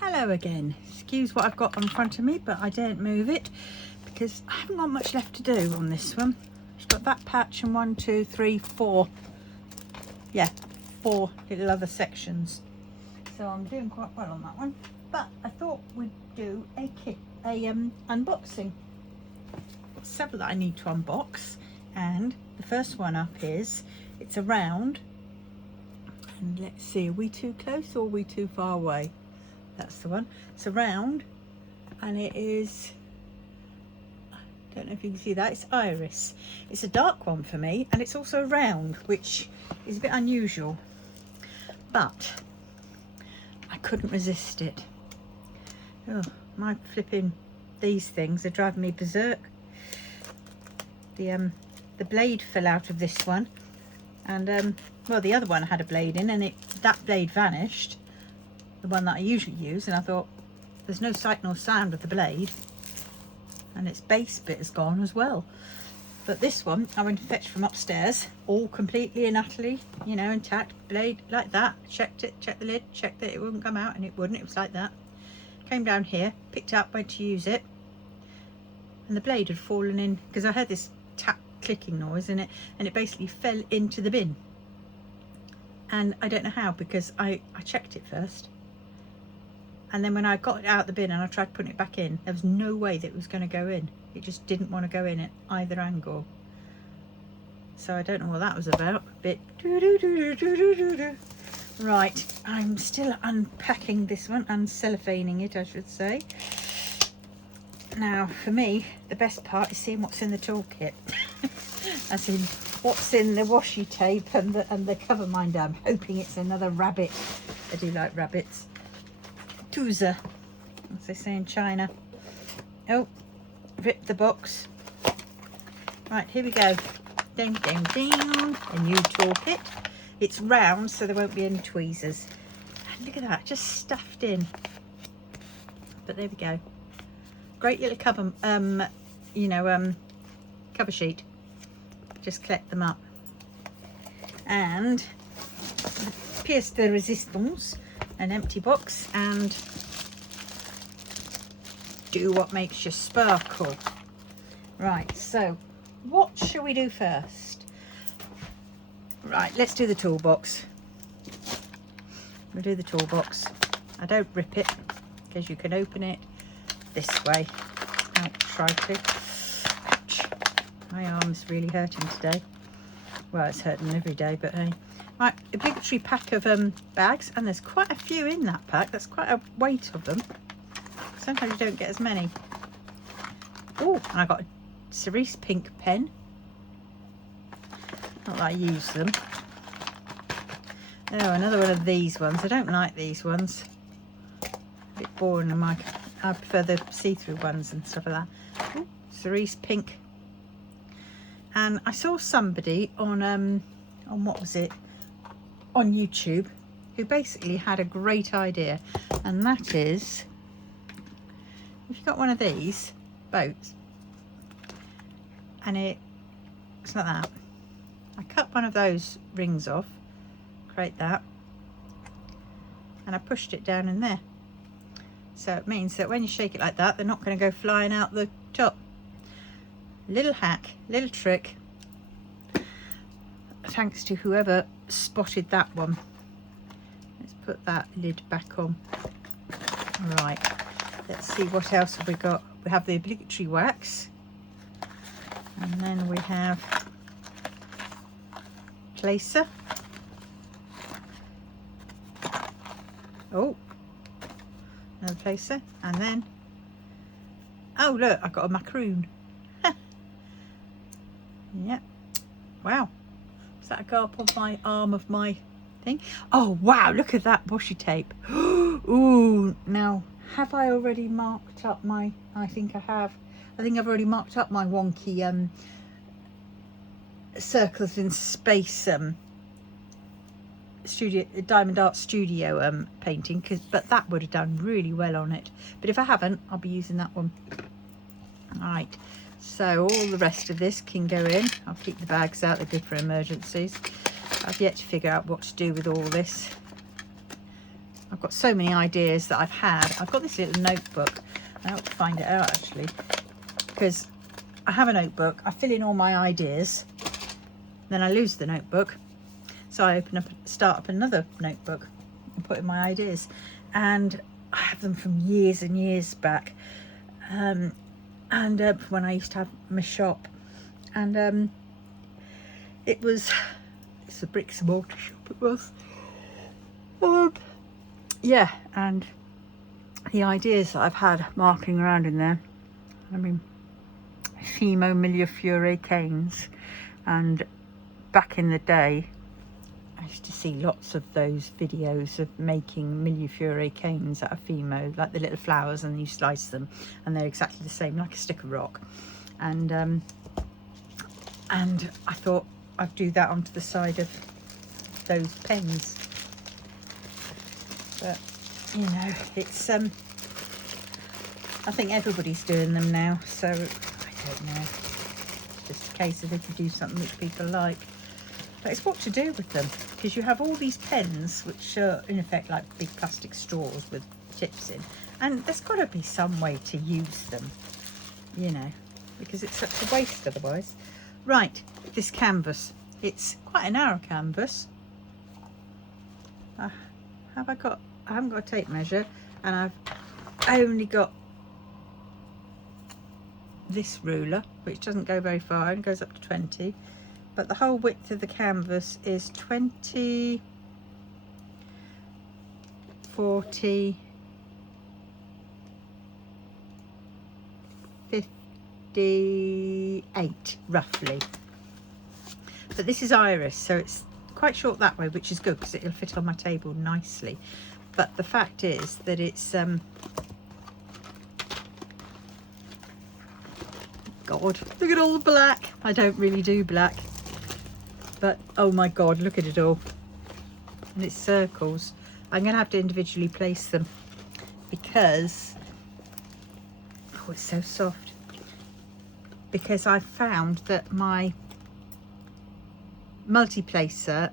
Hello again. Excuse what I've got in front of me, but I daren't move it because I haven't got much left to do on this one. I've got that patch and 1, 2, 3, 4. Yeah, 4 little other sections. So I'm doing quite well on that one. But I thought we'd do a unboxing. Several that I need to unbox, and the first one up is, it's a round, and let's see, are we too close or are we too far away? That's the one. It's a round, and it is, I don't know if you can see that, it's iris. It's a dark one for me, and it's also round, which is a bit unusual, but I couldn't resist it. Oh, my flipping, these things are driving me berserk. The blade fell out of this one, and well, the other one had a blade in, and that blade vanished, the one that I usually use, and I thought there's no sight nor sound of the blade, and its base bit is gone as well. But this one I went to fetch from upstairs, all completely and utterly, you know, intact, blade like that. Checked it, checked the lid, checked that it wouldn't come out, and it wouldn't. It was like that. Came down here, picked up, went to use it, and the blade had fallen in, because I heard this tap clicking noise in it, and it basically fell into the bin. And I don't know how, because I checked it first, and then when I got it out the bin and I tried putting it back in, there was no way that it was going to go in. It just didn't want to go in at either angle. So I don't know what that was about. Bit right, I'm still unpacking this one, uncellophaning it, I should say. Now, for me, the best part is seeing what's in the toolkit. As in, what's in the washi tape and the cover minder. I'm hoping it's another rabbit. I do like rabbits. Tuza, as they say in China. Oh, rip the box. Right, here we go. Ding, ding, ding. A new toolkit. It's round, so there won't be any tweezers. And look at that, just stuffed in. But there we go. Great little cover, cover sheet. Just collect them up. And pièce de résistance, an empty box, and do what makes you sparkle. Right, so what shall we do first? Right, let's do the toolbox. We'll do the toolbox. I don't rip it, because you can open it this way. I'll try to. Ouch. My arm's really hurting today. Well, it's hurting every day, but hey. Right, obligatory pack of bags, and there's quite a few in that pack. That's quite a weight of them. Sometimes you don't get as many. Oh, and I got a cerise pink pen. Not that I use them. Oh, another one of these ones. I don't like these ones. A bit boring. I prefer the see-through ones and stuff like that. Ooh, cerise pink. And I saw somebody on what was it? On YouTube, who basically had a great idea, and that is, if you've got one of these boats, and it's like that. I cut one of those rings off, create that, and I pushed it down in there. So it means that when you shake it like that, they're not going to go flying out the top. Little hack, little trick. Thanks to whoever spotted that one. Let's put that lid back on. Right, let's see what else have we got. We have the obligatory wax, and then we have placer. Oh, another placer, and then, oh look, I've got a macaroon. Yeah, wow. Is that a go up on my arm of my thing? Oh wow, look at that washi tape. Ooh, now have I already marked up my, I think I have. I think I've already marked up my wonky circles in space studio, Diamond Art Studio painting, but that would have done really well on it. But if I haven't, I'll be using that one. Right, so all the rest of this can go in. I'll keep the bags out, they're good for emergencies. I've yet to figure out what to do with all this. I've got so many ideas that I've had. I've got this little notebook. I have to find it out actually, because I have a notebook. I fill in all my ideas, then I lose the notebook. So I start up another notebook and put in my ideas. And I have them from years and years back. When I used to have my shop. And it's a bricks and mortar shop it was. Yeah, and the ideas that I've had marking around in there, I mean, Fimo Millefiori canes, and back in the day I used to see lots of those videos of making Millefiori canes out of Fimo, like the little flowers, and you slice them and they're exactly the same, like a stick of rock. And I thought I'd do that onto the side of those pens. But you know, it's I think everybody's doing them now, so I don't know. It's just a case of if you do something which people like. But it's what to do with them, because you have all these pens which are in effect like big plastic straws with tips in, and there's got to be some way to use them, you know, because it's such a waste otherwise. Right, this canvas, it's quite a narrow canvas. I haven't got a tape measure, and I've only got this ruler, which doesn't go very far, it goes up to 20, but the whole width of the canvas is 20, 40, 58 roughly. But this is iris, so it's quite short that way, which is good because it'll fit on my table nicely. But the fact is that it's God, look at all the black. I don't really do black, but oh my God, look at it all. And it's circles. I'm gonna have to individually place them because, oh, it's so soft. Because I found that my multi-placer,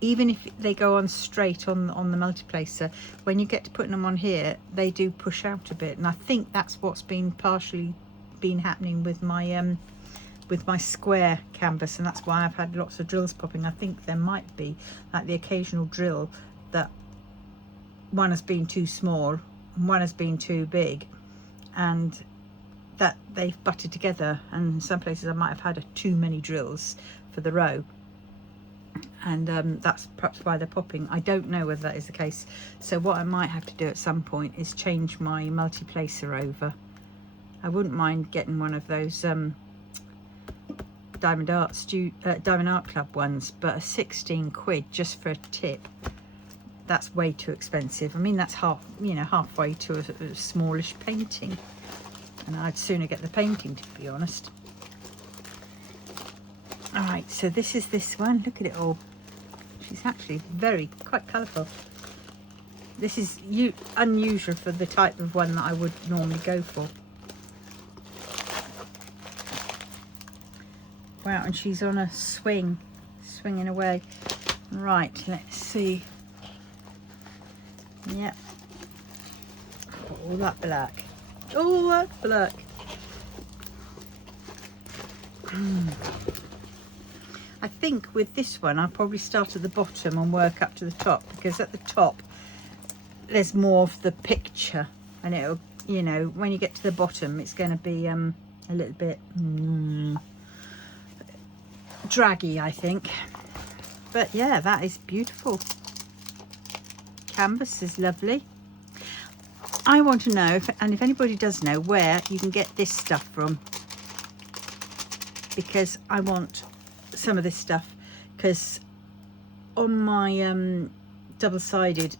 even if they go on straight on the multi-placer, when you get to putting them on here, they do push out a bit. And I think that's what's partially been happening with my square canvas, and that's why I've had lots of drills popping. I think there might be like the occasional drill that one has been too small and one has been too big, and that they've butted together, and in some places I might have had too many drills for the row, and that's perhaps why they're popping. I don't know whether that is the case, so what I might have to do at some point is change my multi-placer over. I wouldn't mind getting one of those Diamond Art Club ones, but a 16 quid just for a tip, that's way too expensive. I mean, that's halfway to a smallish painting, and I'd sooner get the painting, to be honest. All right, so this is this one. Look at it all. She's actually quite colourful. This is unusual for the type of one that I would normally go for. Wow, and she's on a swinging away. Right, let's see. Yep. All that black. All that black. I think with this one, I'll probably start at the bottom and work up to the top, because at the top, there's more of the picture, and it'll, you know, when you get to the bottom, it's going to be a little bit draggy, I think. But yeah, that is beautiful. Canvas is lovely. I want to know, and if anybody does know, where you can get this stuff from, because I want some of this stuff, because on my double-sided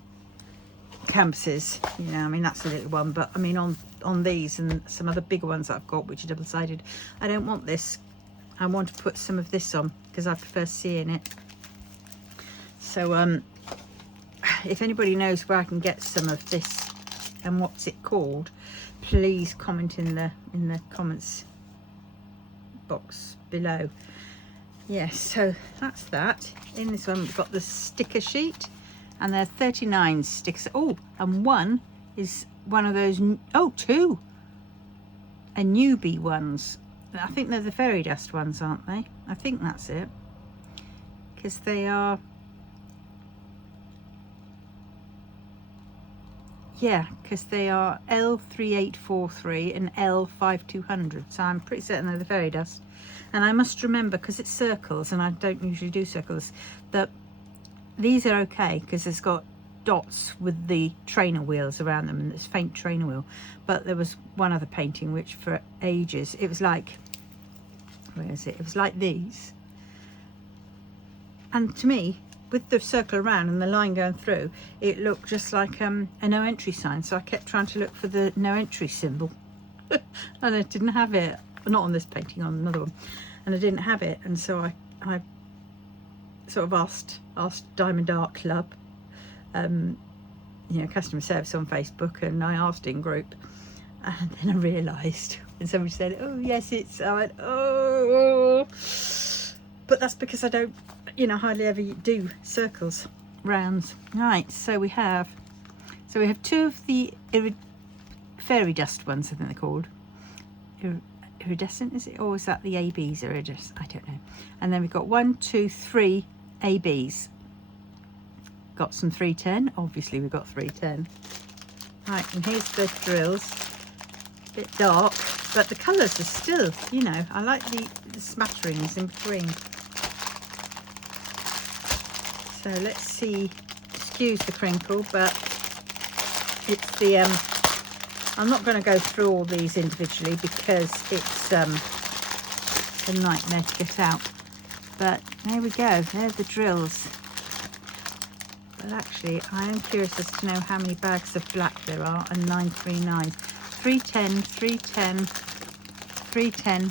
canvases, you know, I mean, that's a little one, but I mean on these and some other bigger ones that I've got which are double-sided, I don't want this. I want to put some of this on because I prefer seeing it. So if anybody knows where I can get some of this and what's it called, please comment in the comments box below. Yes, so that's that. In this one we've got the sticker sheet, and they're 39 sticks. Oh, and one is one of those, oh, two a newbie ones. I think they're the fairy dust ones, aren't they? I think that's it, because they are, yeah, because they are L3843 and L5200, so I'm pretty certain they're the fairy dust. And I must remember, because it's circles and I don't usually do circles, that these are okay because it's got dots with the trainer wheels around them, and it's faint trainer wheel. But there was one other painting which for ages, it was like, where is it? It was like these. And to me, with the circle around and the line going through, it looked just like a no entry sign. So I kept trying to look for the no entry symbol and I didn't have it. Not on this painting, on another one. And I didn't have it. And so I sort of asked Diamond Art Club, you know, customer service on Facebook, and I asked in group. And then I realised, and somebody said, oh yes, it's, I went, oh, but that's because I don't, you know, hardly ever do circles, rounds. Right, so we have two of the fairy dust ones, I think they're called. Iridescent, is it, or is that the ABs iridescent? I don't know. And then we've got 1, 2, 3 ABs. Got some 310. Obviously we've got 310. Right, and here's the drills. A bit dark, but the colours are still, you know, I like the smatterings in between. So let's see. Excuse the crinkle, but it's the I'm not going to go through all these individually because it's a nightmare to get out. But there we go, they're the drills. But actually, I am curious as to know how many bags of black there are, and 939. 310, 310, 310.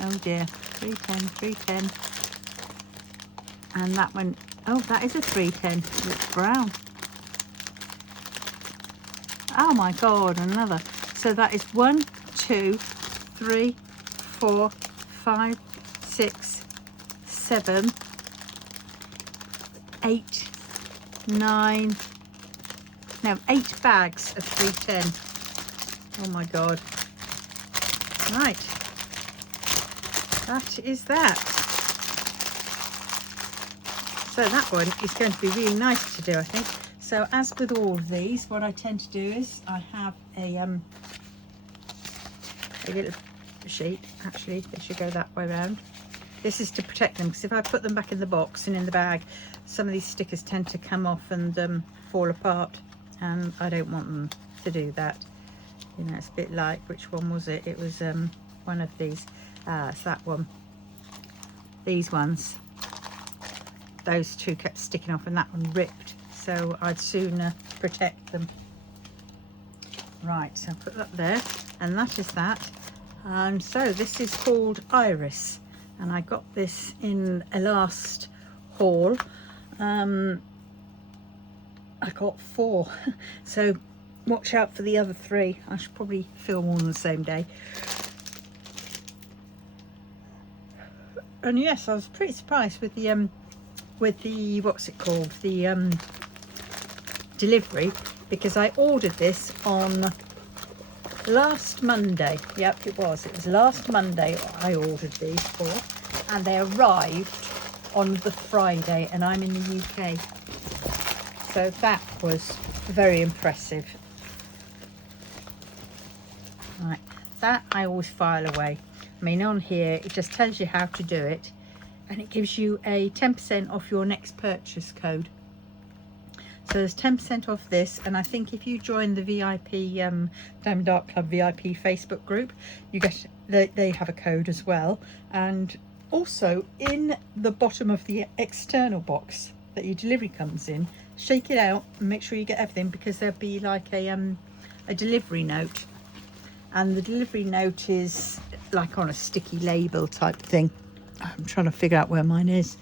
Oh dear, 310, 310. And that one, oh, that is a 310. It's brown. Oh my God, another. So that is 1, 2, 3, 4, 5, 6, 7, 8, 9, no, 8 bags of 310. Oh my God. Right. That is that. So that one is going to be really nice to do, I think. So as with all of these, what I tend to do is I have a little sheet. Actually, they should go that way around. This is to protect them, because if I put them back in the box and in the bag, some of these stickers tend to come off and fall apart, and I don't want them to do that. You know, it's a bit like, which one was it? It was one of these. It's that one. These ones. Those two kept sticking off and that one ripped. So I'd sooner protect them. Right, so I'll put that there, and that is that. And so this is called Iris, and I got this in a last haul. I got 4, so watch out for the other 3. I should probably film all on the same day. And yes, I was pretty surprised with the what's it called, the delivery, because I ordered this on last Monday. Yep, it was last Monday I ordered these for, and they arrived on the Friday, and I'm in the UK, so that was very impressive. Right, that I always file away. I mean, on here it just tells you how to do it, and it gives you a 10% off your next purchase code. So there's 10% off this, and I think if you join the VIP Diamond Art Club VIP Facebook group, you get, they have a code as well. And also in the bottom of the external box that your delivery comes in, shake it out and make sure you get everything, because there'll be like a delivery note, and the delivery note is like on a sticky label type thing. I'm trying to figure out where mine is.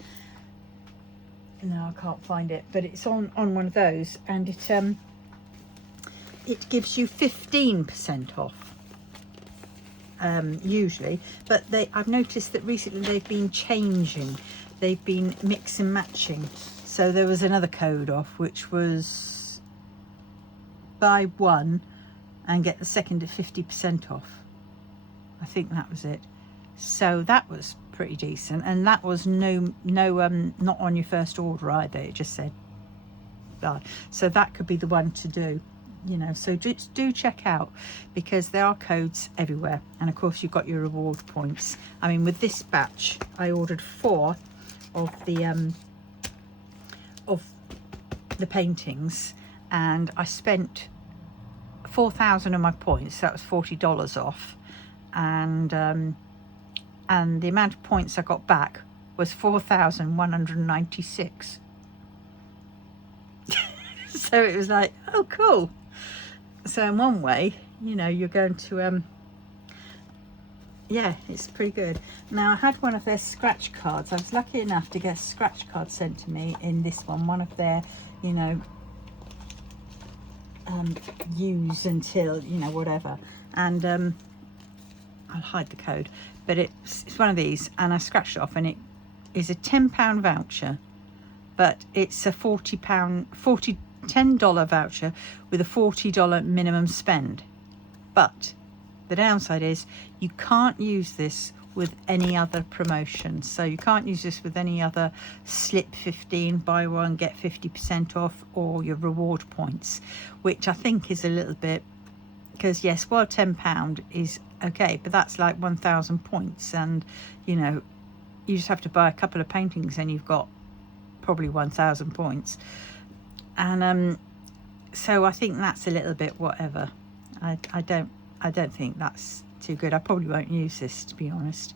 No, I can't find it, but it's on one of those, and it gives you 15% off usually, but I've noticed that recently they've been changing, they've been mix and matching, So there was another code off, which was buy one and get the second at 50% off. I think that was it. So that was pretty decent, and that was no not on your first order either. It just said buy. So that could be the one to do, you know. So just do check out, because there are codes everywhere, and of course you've got your reward points. I mean, with this batch I ordered 4 of the paintings, and I spent 4,000 of my points. So that was $40 off, and the amount of points I got back was 4,196. So it was like, oh cool. So in one way, you know, you're going to yeah, it's pretty good. Now, I had one of their scratch cards. I was lucky enough to get a scratch card sent to me in this one of their, you know, use until, you know, whatever. And I'll hide the code, but it's one of these, and I scratched it off, and it is a £10 voucher, but it's a $10 voucher with a $40 minimum spend. But the downside is you can't use this with any other promotion. So you can't use this with any other slip 15, buy one get 50% off, or your reward points, which I think is a little bit, because yes, well, £10 is okay, but that's like 1,000 points, and you know, you just have to buy a couple of paintings and you've got probably 1,000 points. And so I think that's a little bit whatever. I don't think that's too good. I probably won't use this, to be honest,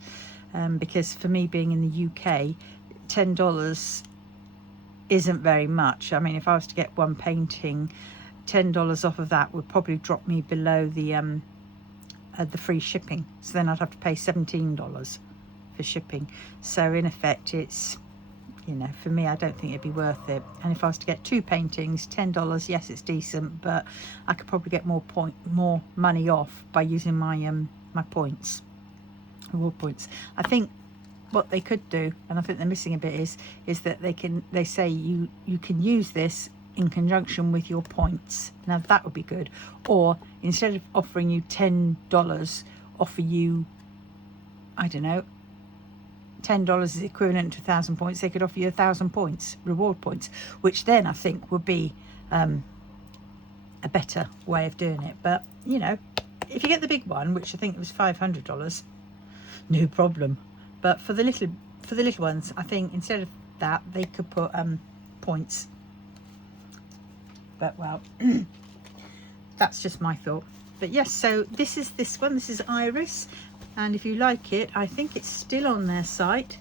because for me, being in the UK, $10 isn't very much. I mean, if I was to get one painting, $10 off of that would probably drop me below the free shipping. So then I'd have to pay $17 for shipping. So in effect, it's, you know, for me, I don't think it'd be worth it. And if I was to get 2 paintings, $10, yes, it's decent, but I could probably get more money off by using my my points, reward points. I think what they could do, and I think they're missing a bit, is that they say you can use this in conjunction with your points. Now that would be good. Or instead of offering you $10, offer you, I don't know, $10 is equivalent to 1,000 points. They could offer you 1,000 points, reward points, which then I think would be a better way of doing it. But you know, if you get the big one, which I think it was $500, no problem. But for the little ones, I think instead of that, they could put points. But well, that's just my thought. But yes, so this is this one. This is Iris. And if you like it, I think it's still on their site.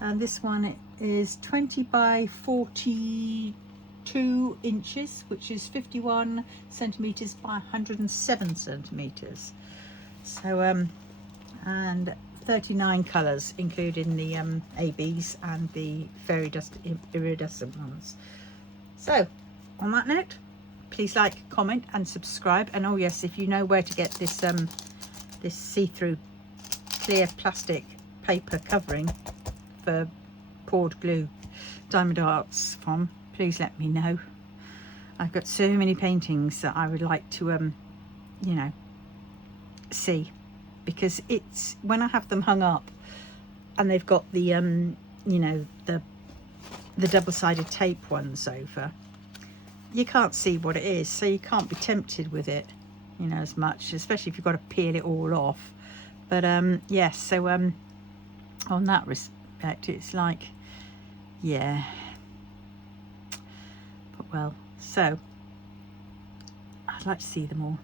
And this one is 20 by 42 inches, which is 51 centimeters by 107 centimeters. So, and 39 colors, including the ABs and the fairy dust iridescent ones. So, on that note, please like, comment, and subscribe. And oh yes, if you know where to get this this see-through clear plastic paper covering for poured glue diamond arts from, please let me know. I've got so many paintings that I would like to you know, see, because it's when I have them hung up and they've got the you know, the double-sided tape ones over, you can't see what it is, so you can't be tempted with it, you know, as much, especially if you've got to peel it all off. But yes, so on that respect, it's like, yeah, but well, so I'd like to see them all.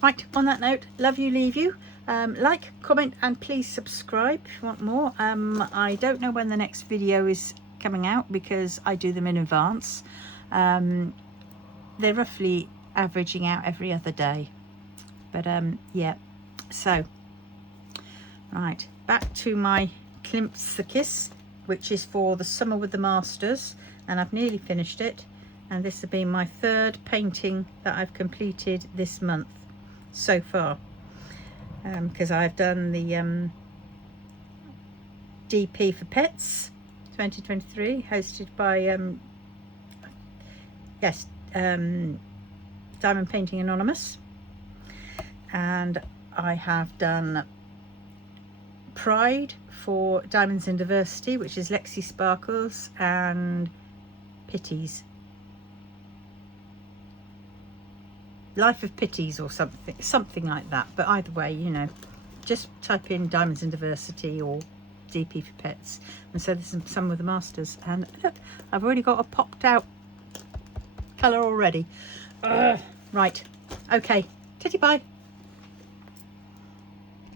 Right, on that note, love you, leave you. Like, comment, and please subscribe if you want more. I don't know when the next video is coming out because I do them in advance. They're roughly averaging out every other day, but yeah, so right, back to my Klimt's the Kiss, which is for the Summer with the Masters, and I've nearly finished it, and this will be my 3rd painting that I've completed this month so far, because I've done the DP for Pets 2023, hosted by yes, Diamond Painting Anonymous, and I have done Pride for Diamonds in Diversity, which is Lexi Sparkles, and Pities, Life of Pities or something like that. But either way, you know, just type in Diamonds in Diversity or DP for Pets. And so there's some with the masters, and look, I've already got a popped out colour already. Right, okay, titty bye.